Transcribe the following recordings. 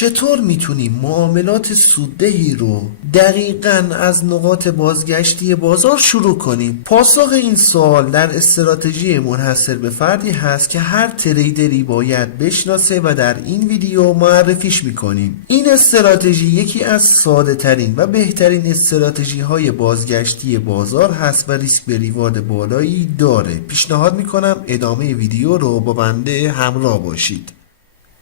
چطور میتونیم معاملات سوددهی رو دقیقاً از نقاط بازگشتی بازار شروع کنیم؟ پاسخ این سوال در استراتژی منحصر به فردی هست که هر تریدری باید بشناسه و در این ویدیو معرفیش میکنیم. این استراتژی یکی از ساده ترین و بهترین استراتژی های بازگشتی بازار هست و ریسک به ریوارد بالایی داره. پیشنهاد میکنم ادامه ویدیو رو با بنده همراه باشید.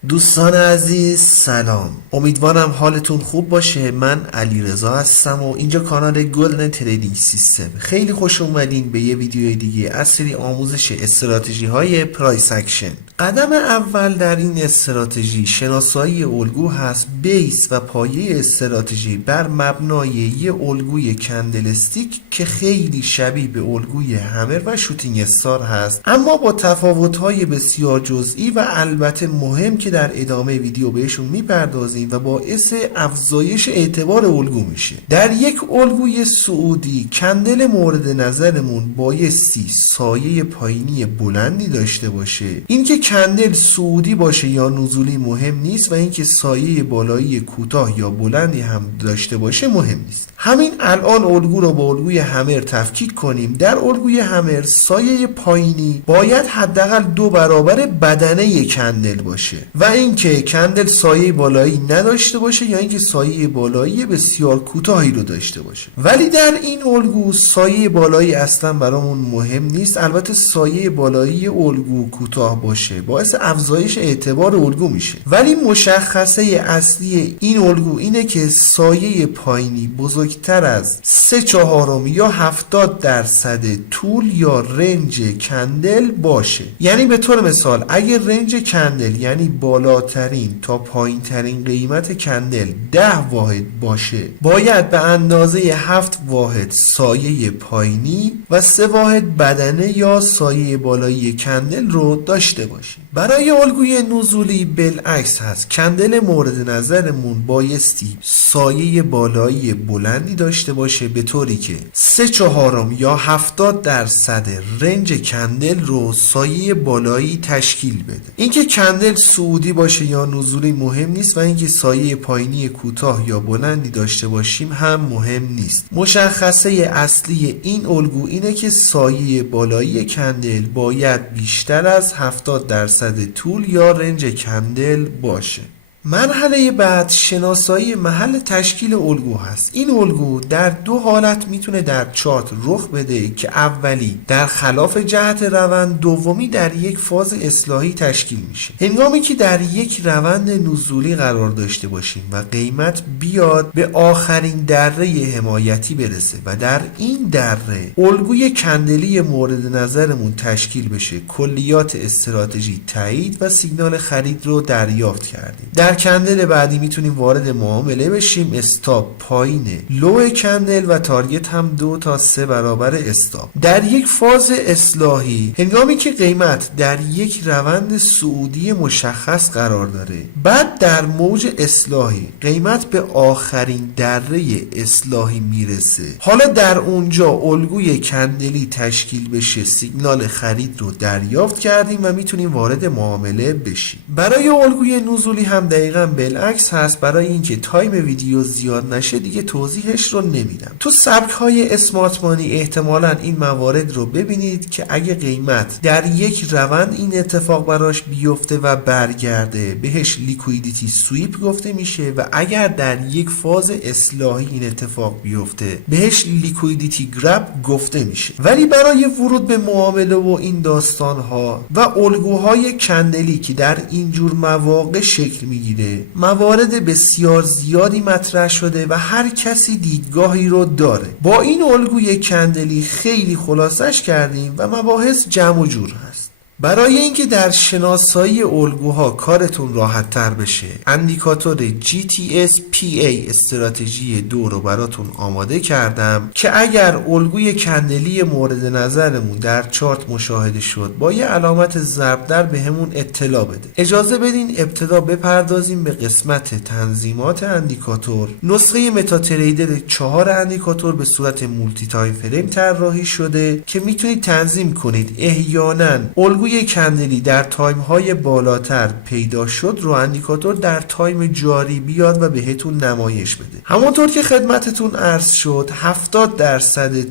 دوستان عزیز سلام، امیدوارم حالتون خوب باشه. من علیرضا هستم و اینجا کانال گلدن تریدینگ سیستم. خیلی خوش اومدین به یه ویدیوی دیگه از سری آموزش استراتژی های پرایس اکشن. قدم اول در این استراتژی شناسایی الگو هست. بیس و پایه استراتژی بر مبنای یه الگوی کندلستیک که خیلی شبیه به الگوی همر و شوتینگ استار هست، اما با تفاوت‌های بسیار جزئی و البته مهم که در ادامه ویدیو بهشون میپردازیم و باعث افزایش اعتبار الگو میشه. در یک الگوی سعودی کندل مورد نظرمون بایستی سایه پایینی بلندی داشته باشه. اینکه کندل صعودی باشه یا نزولی مهم نیست و اینکه سایه بالایی کوتاه یا بلندی هم داشته باشه مهم نیست. همین الان الگو رو با الگوی همر تفکیک کنیم. در الگوی همر سایه پایینی باید حداقل 2 برابر بدنه کندل باشه و اینکه کندل سایه بالایی نداشته باشه یا اینکه سایه بالایی بسیار کوتاهی رو داشته باشه. ولی در این الگو سایه بالایی اصلا برامون مهم نیست. البته سایه بالایی الگو کوتاه باشه باعث افزایش اعتبار الگو میشه، ولی مشخصه اصلی این الگو اینه که سایه پایینی بزرگتر از 3/4 یا 70% طول یا رنج کندل باشه. یعنی به طور مثال اگر رنج کندل یعنی بالاترین تا پایین ترین قیمت کندل 10 واحد باشه، باید به اندازه 7 واحد سایه پایینی و 3 واحد بدنه یا سایه بالایی کندل رو داشته باشیم. برای الگوی نزولی بالعکس هست. کندل مورد نظرمون بایستی سایه بالایی بلندی داشته باشه به طوری که 3/4 یا 70% رنج کندل رو سایه بالایی تشکیل بده. اینکه کندل صعودی باشه یا نزولی مهم نیست و اینکه سایه پایینی کوتاه یا بلندی داشته باشیم هم مهم نیست. مشخصه اصلی این الگو اینه که سایه بالایی کندل باید بیشتر از 70% طول یا رنج کندل باشه. مرحله بعد شناسایی محل تشکیل الگو هست. این الگو در 2 حالت میتونه در چارت رخ بده که اولی در خلاف جهت روند، دومی در یک فاز اصلاحی تشکیل میشه. هنگامی که در یک روند نزولی قرار داشته باشیم و قیمت بیاد به آخرین دره حمایتی برسه و در این دره الگوی کندلی مورد نظرمون تشکیل بشه، کلیات استراتژی تایید و سیگنال خرید رو دریافت کردیم. در کندل بعدی میتونیم وارد معامله بشیم. استاپ پایینه لو کندل و تارگت هم 2 تا 3 برابر استاپ. در یک فاز اصلاحی هنگامی که قیمت در یک روند صعودی مشخص قرار داره، بعد در موج اصلاحی قیمت به آخرین دره اصلاحی میرسه، حالا در اونجا الگوی کندلی تشکیل بشه، سیگنال خرید رو دریافت کردیم و میتونیم وارد معامله بشیم. برای الگوی نزولی هم دقیقاً بالعکس هست. برای اینکه تایم ویدیو زیاد نشه دیگه توضیحش رو نمیدم. تو سبک های اسمارت مانی احتمالاً این موارد رو ببینید که اگه قیمت در یک روند این اتفاق براش بیفته و برگرده بهش لیکویدیتی سویپ گفته میشه و اگر در یک فاز اصلاحی این اتفاق بیفته بهش لیکویدیتی گراب گفته میشه. ولی برای ورود به معامله و این داستان ها و الگوهای کندلی که در اینجور مواقع شکل میگیره موارد بسیار زیادی مطرح شده و هر کسی دیدگاهی رو داره. با این الگوی کندلی خیلی خلاصش کردیم و مباحث جمع و جور هست. برای اینکه در شناسایی الگوها کارتون راحت تر بشه، اندیکاتور GTS PA استراتژی 2 رو براتون آماده کردم که اگر الگوی کندلی مورد نظرمون در چارت مشاهده شد با یه علامت ضرب در بهمون اطلاع بده. اجازه بدین ابتدا بپردازیم به قسمت تنظیمات اندیکاتور. نسخه متا تریدر 4 اندیکاتور به صورت مولتی تایم فریم طراحی شده که میتونید تنظیم کنید. احیانا الگوی الگوی کندلی در تایم های بالاتر پیدا شد رو اندیکاتور در تایم جاری بیاد و بهتون نمایش بده. همونطور که خدمتتون عرض شد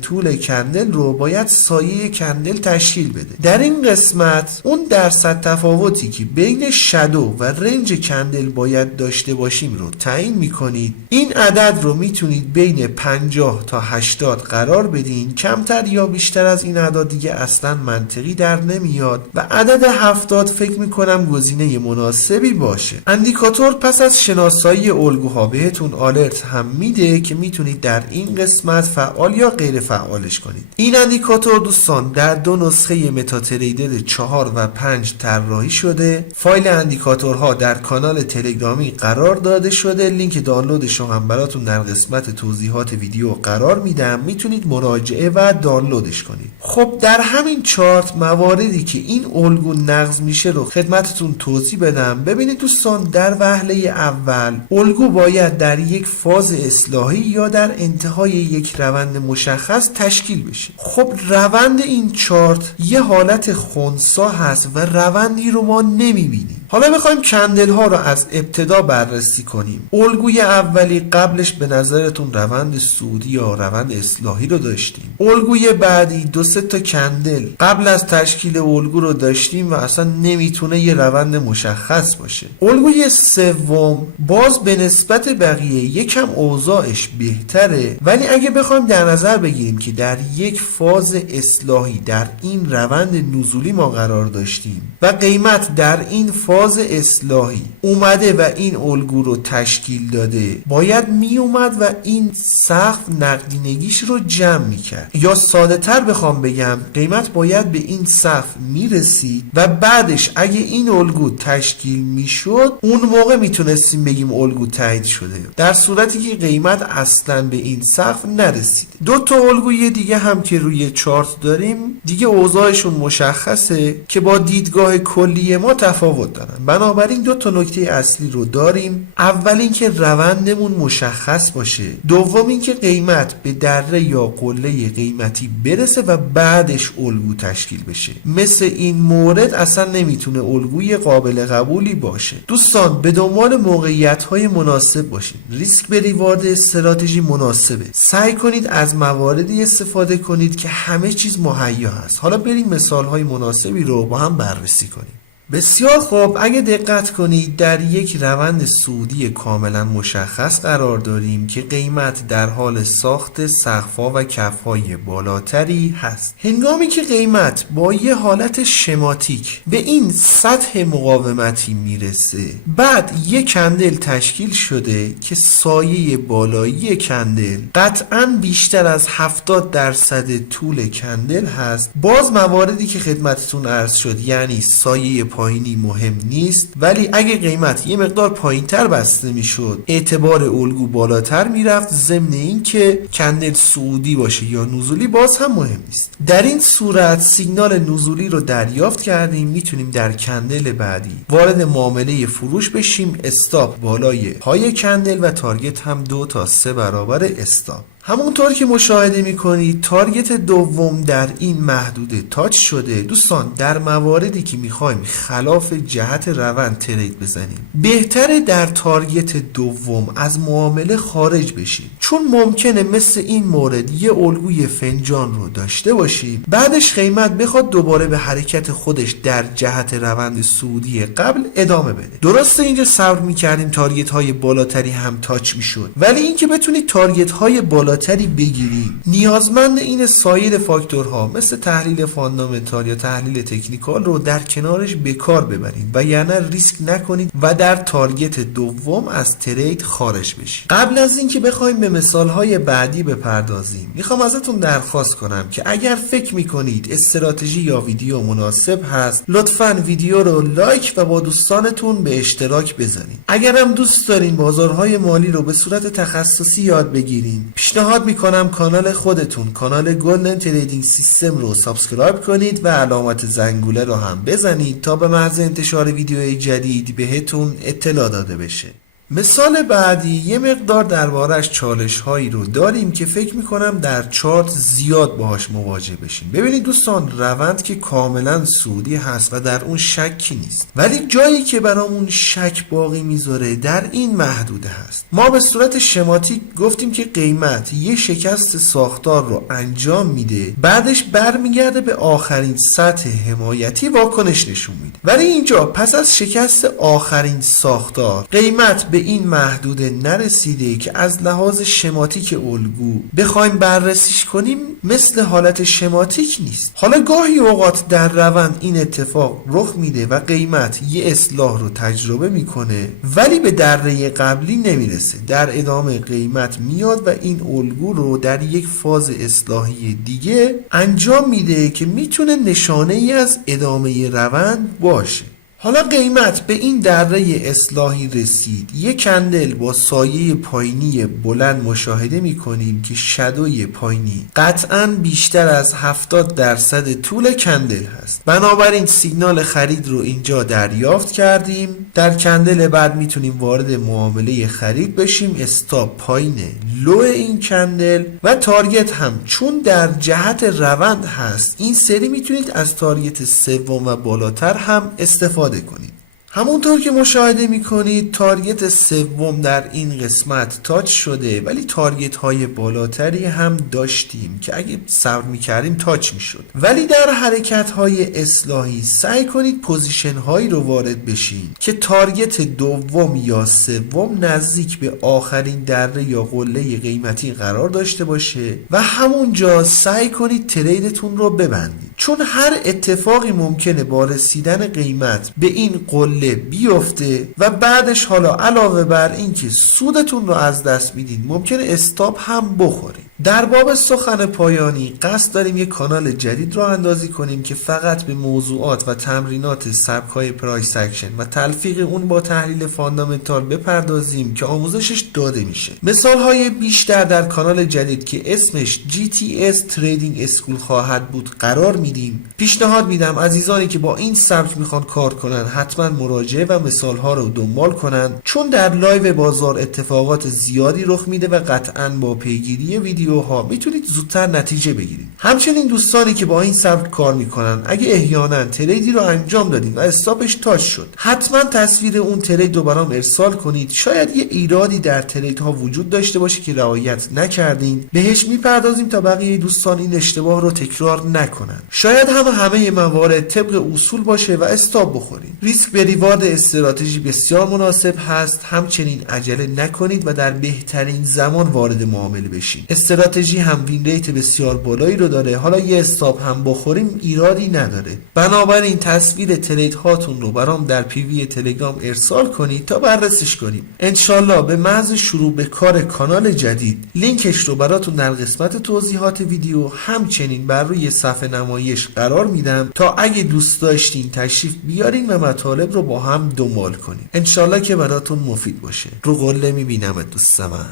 70% طول کندل رو باید سایه کندل تشکیل بده. در این قسمت اون درصد تفاوتی که بین شادو و رنج کندل باید داشته باشیم رو تعیین میکنید. این عدد رو میتونید بین 50 تا 80 قرار بدین. کمتر یا بیشتر از این اعداد دیگه اصلا منطقی در نمیاد و عدد 70 فکر میکنم گزینه مناسبی باشه. اندیکاتور پس از شناسایی الگوها بهتون آلرت هم میده که میتونید در این قسمت فعال یا غیر فعالش کنید. این اندیکاتور دوستان در دو نسخه متاتریدر 4 و 5 طراحی شده. فایل اندیکاتورها در کانال تلگرامی قرار داده شده. لینک دانلودش رو هم براتون در قسمت توضیحات ویدیو قرار میدم، میتونید مراجعه و دانلودش کنید. خب در همین چارت مواردی که این الگو نقض میشه رو خدمتتون توضیح بدم. ببینید دوستان، در وهله اول الگو باید در یک فاز اصلاحی یا در انتهای یک روند مشخص تشکیل بشه. خب روند این چارت یه حالت خنثی هست و روندی رو ما نمیبینیم. حالا میخوایم کندل ها رو از ابتدا بررسی کنیم. الگوی اولی قبلش به نظرتون روند صعودی یا روند اصلاحی رو داشتیم. الگوی بعدی 2-3 تا کندل قبل از تشکیل الگو رو داشتیم و اصلا نمیتونه یه روند مشخص باشه. الگوی سوم باز به نسبت بقیه یکم اوضاعش بهتره، ولی اگه بخوایم در نظر بگیریم که در یک فاز اصلاحی در این روند نزولی ما قرار داشتیم و قیمت در این فاز اصلاحی اومده و این الگو رو تشکیل داده، باید می اومد و این سقف نقدینگیش رو جمع می کرد. یا ساده تر بخوام بگم قیمت باید به این سقف می رسید و بعدش اگه این الگو تشکیل می شد اون موقع میتونستیم بگیم الگو تایید شده، در صورتی که قیمت اصلا به این سقف نرسید. 2 تا الگوی دیگه هم که روی چارت داریم دیگه اوضاعشون مشخصه که با دیدگاه کلی ما تفاوت دارن. بنابراین 2 تا نکته اصلی رو داریم. اول اینکه روندمون مشخص باشه، دوم اینکه قیمت به دره یا قله قیمتی برسه و بعدش الگو تشکیل بشه. مثل این مورد اصلا نمیتونه الگوی قابل قبولی باشه. دوستان به دنبال موقعیت‌های مناسب باشید. ریسک به ریوارد استراتژی مناسبه. سعی کنید از مواردی استفاده کنید که همه چیز مهیا هست. حالا بریم مثال‌های مناسبی رو با هم بررسی کنیم. بسیار خوب، اگه دقت کنید در یک روند صعودی کاملا مشخص قرار داریم که قیمت در حال ساخت سقف‌ها و کف‌های بالاتری هست. هنگامی که قیمت با یه حالت شماتیک به این سطح مقاومتی میرسه، بعد یک کندل تشکیل شده که سایه بالایی کندل قطعاً بیشتر از 70% طول کندل هست. باز مواردی که خدمتتون عرض شد، یعنی سایه پایینی مهم نیست، ولی اگه قیمت یه مقدار پایینتر بسته میشد اعتبار الگو بالاتر میرفت. ضمن این که کندل صعودی باشه یا نزولی باز هم مهم نیست. در این صورت سیگنال نزولی رو دریافت کردیم، میتونیم در کندل بعدی وارد معامله فروش بشیم. استاپ بالای پای کندل و تارگت هم 2 تا 3 برابر استاپ. همونطور که مشاهده میکنید تارگت دوم در این محدوده تاچ شده. دوستان در مواردی که میخوایم خلاف جهت روند ترید بزنیم، بهتره در تارگت دوم از معامله خارج بشیم، چون ممکنه مثل این مورد یه الگوی فنجان رو داشته باشیم، بعدش قیمت بخواد دوباره به حرکت خودش در جهت روند صعودی قبل ادامه بده. درسته اینجا صبر میکردیم تارگت های بالاتری هم تاچ میشد، ولی اینکه بتونید تارگت های بالاتری بگیرید نیازمند این سایر فاکتورها مثل تحلیل فاندامنتال یا تحلیل تکنیکال رو در کنارش به کار ببرید و یعنی ریسک نکنید و در تارگت دوم از ترید خارج بشید. قبل از اینکه بخوایم به مثالهای بعدی بپردازیم، میخوام ازتون درخواست کنم که اگر فکر میکنید استراتژی یا ویدیو مناسب هست، لطفاً ویدیو رو لایک و با دوستانتون به اشتراک بذارید. اگر هم دوست دارین بازارهای مالی رو به صورت تخصصی یاد بگیرین، پیشنهاد میکنم کانال خودتون، کانال گلدن تریدینگ سیستم رو سابسکرایب کنید و علامت زنگوله رو هم بزنید تا به محض انتشار ویدیوهای جدید بهتون اطلاع داده بشه. مثال بعدی یه مقدار دربارش چالش هایی رو داریم که فکر میکنم در چارت زیاد باهاش مواجه بشیم. ببینید دوستان، روند که کاملا سودی هست و در اون شکی نیست، ولی جایی که برامون شک باقی میذاره در این محدوده هست. ما به صورت شماتیک گفتیم که قیمت یه شکست ساختار رو انجام میده، بعدش برمیگرده به آخرین سطح حمایتی واکنش نشون میده. ولی اینجا پس از شکست آخرین ساختار قیمت به این محدوده نرسیده که از لحاظ شماتیک الگو بخوایم بررسیش کنیم مثل حالت شماتیک نیست. حالا گاهی اوقات در روند این اتفاق رخ میده و قیمت یه اصلاح رو تجربه میکنه ولی به دره قبلی نمیرسه. در ادامه قیمت میاد و این الگو رو در یک فاز اصلاحی دیگه انجام میده که میتونه نشانه ای از ادامه روند باشه. حالا قیمت به این دره اصلاحی رسید، یک کندل با سایه پایینی بلند مشاهده میکنیم که شادوی پایینی قطعاً بیشتر از 70% طول کندل هست. بنابراین سیگنال خرید رو اینجا دریافت کردیم. در کندل بعد میتونیم وارد معامله خرید بشیم. استاپ پایینه لو این کندل و تارگت هم چون در جهت روند هست، این سری میتونید از تارگت سوم و بالاتر هم استفاده کنید. همونطور که مشاهده میکنید تارگت سوم در این قسمت تاچ شده، ولی تارگت های بالاتری هم داشتیم که اگه صبر میکردیم تاچ میشد. ولی در حرکت های اصلاحی سعی کنید پوزیشن هایی رو وارد بشین که تارگت دوم یا سوم نزدیک به آخرین دره یا قله قیمتی قرار داشته باشه و همونجا سعی کنید تریدتون رو ببندید، چون هر اتفاقی ممکنه با رسیدن قیمت به این قله بیفته و بعدش حالا علاوه بر این که سودتون رو از دست میدین ممکنه استاپ هم بخورید. در باب سخن پایانی قصد داریم یک کانال جدید رو اندازی کنیم که فقط به موضوعات و تمرینات سبک‌های پرایس اکشن و تلفیق اون با تحلیل فاندامنتال بپردازیم که آموزشش داده میشه. مثال‌های بیشتر در کانال جدید که اسمش GTS Trading School خواهد بود قرار میدیم. پیشنهاد میدم عزیزانی که با این سبک میخوان کار کنن حتما مراجعه و مثال‌ها رو دنبال کنن، چون در لایو بازار اتفاقات زیادی رخ میده و قطعاً با پیگیری ویدیوها میتونید زودتر نتیجه بگیرید. همچنین دوستانی که با این سبک کار میکنن اگه احیانا تریدی رو انجام دادین و استاپش تاچ شد، حتما تصویر اون ترید رو برام ارسال کنید. شاید یه ایرادی در تریدها وجود داشته باشه که رعایت نکردین، بهش میپردازیم تا بقیه دوستان این اشتباه رو تکرار نکنن. شاید همه موارد طبق اصول باشه و استاپ بخورین. ریسک به ریوارد استراتژی بسیار مناسب هست. همچنین عجله نکنید و در بهترین زمان وارد معامله بشین. استراتژی هم وین ریت بسیار بالایی رو داره. حالا یه استاپ هم بخوریم ایرادی نداره. بنابراین تصویر ترید هاتون رو برام در پیوی تلگرام ارسال کنید تا بررسیش کنیم. انشالله به محض شروع به کار کانال جدید لینکش رو براتون در قسمت توضیحات ویدیو همچنین بر روی صفحه نمایش قرار میدم تا اگه دوست داشتین تشریف بیارین و مطالب رو با هم دنبال کنیم. انشالله که براتون مفید باشه. رو قله میبینم دوست من.